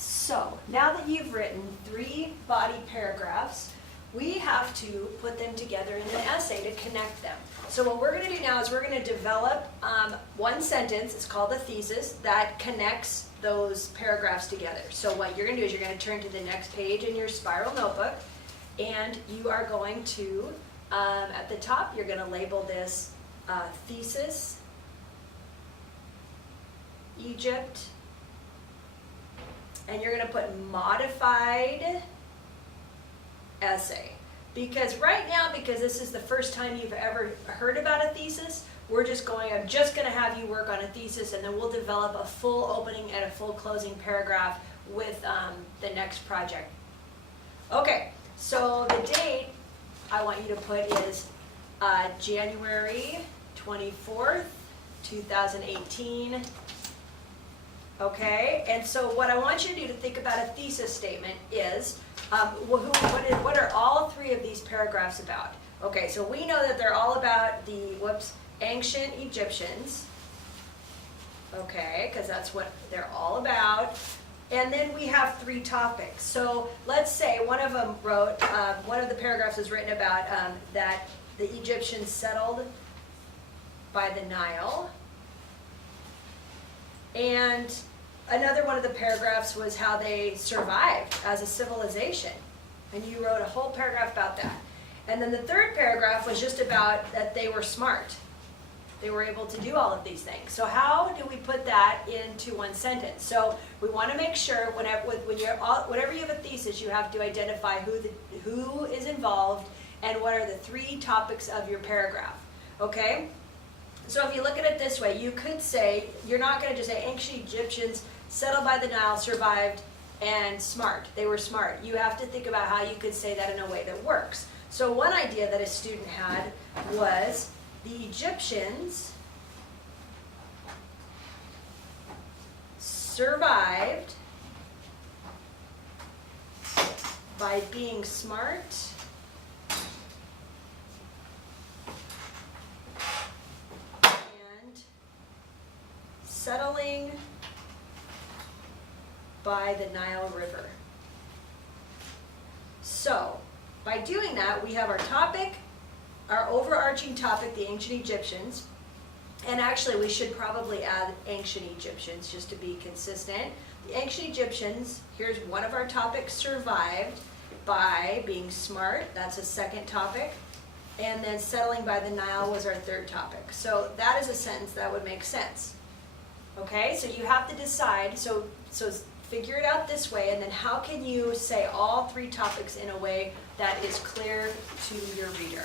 So now that you've written 3 body paragraphs, we have to put them together in an essay to connect them. So what we're going to do now is we're going to develop one sentence, it's called a thesis, that connects those paragraphs together. So what you're going to do is you're going to turn to the next page in your spiral notebook, and you are going to, at the top, you're going to label this thesis, Egypt, and you're going to put modified essay. Because right now, because this is the first time you've ever heard about a thesis, I'm just going to have you work on a thesis, and then we'll develop a full opening and a full closing paragraph with the next project. Okay, so the date I want you to put is January 24th, 2018. Okay, and so what I want you to do to think about a thesis statement is, what are all 3 of these paragraphs about? Okay, so we know that they're all about the, ancient Egyptians. Okay, because that's what they're all about. And then we have 3 topics. So let's say one of them wrote, one of the paragraphs is written about that the Egyptians settled by the Nile. And another one of the paragraphs was how they survived as a civilization. And you wrote a whole paragraph about that. And then the 3rd paragraph was just about that they were smart. They were able to do all of these things. So how do we put that into one sentence? So we want to make sure whenever you have a thesis, you have to identify who is involved and what are the 3 topics of your paragraph. Okay? So if you look at it this way, you could say, you're not going to just say ancient Egyptians settled by the Nile, survived, and smart. They were smart. You have to think about how you could say that in a way that works. So one idea that a student had was the Egyptians survived by being smart and settling by the Nile River. So, by doing that, we have our topic, our overarching topic, the ancient Egyptians, and actually we should probably add ancient Egyptians just to be consistent. The ancient Egyptians, here's one of our topics, survived by being smart, that's a 2nd topic, and then settling by the Nile was our 3rd topic. So that is a sentence that would make sense. Okay, so you have to decide, so figure it out this way, and then how can you say all 3 topics in a way that is clear to your reader?